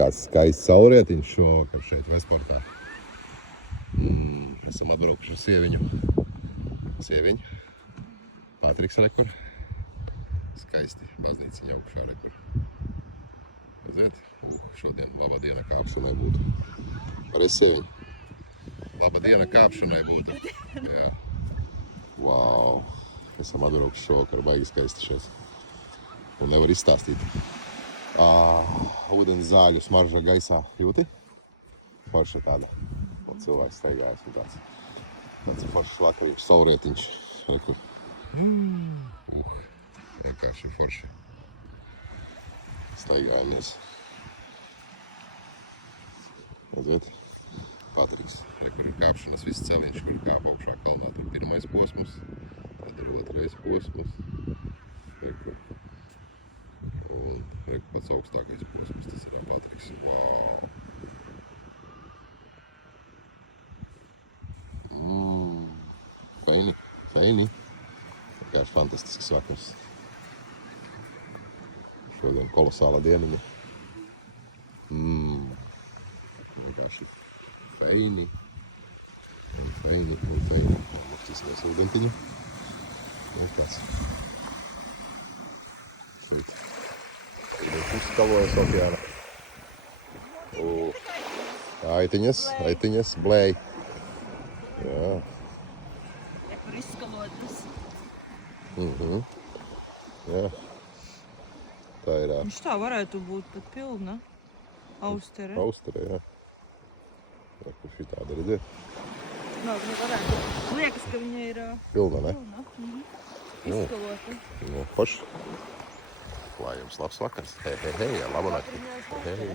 Kāds skaists saulrietiņš šovakar šeit Vestportā. Esam atbraukuši ar sieviņu. Sieviņu. Patriks rekur. Skaisti. Baznīciņa augšā rekur. Redziet? Šodien laba diena kāpšanai būtu. Pareiz sieviņu. Laba diena kāpšanai būtu. Jā. Vau. Esam atbraukuši šovakar. Baigi skaisti šeit. Un nevar izstāstīt. Ūdens zāļu smarža gaisā. Jūti? Forša tāda. Un cilvēks staigājas un tāds. Tāds ir foršs vakarīgs saulrietiņš. Vienkārši forši. Staigājamies. Redziet? Patriks. Kur ir kāpšanas viss celiņš, kur kāp augšā kalnā. Tur pirmais posms, tad ir otrais posms. Un pats augstākais posms, tas ir Patriks. Vau! Feini. Vienkārši fantastisks vakars. Šodien kolosāla dieniņa. Vienkārši feini. Uztīsimies ūdentiņu. Tāds. Šeit. Uzskalojas okeāna. Aitiņas, blēj. Jā. Kur izskalotas. Jā. Tā ir Viņš tā varētu būt pat pilna. Austere. Austere, jā. Jā, kur šī tāda redziet? Viņa varētu. Liekas, ka viņa ir Pilna, ne? pilna. Izskalota. Nu, forši. Lai jums labs vakars. Hei, labu nakti. Hei.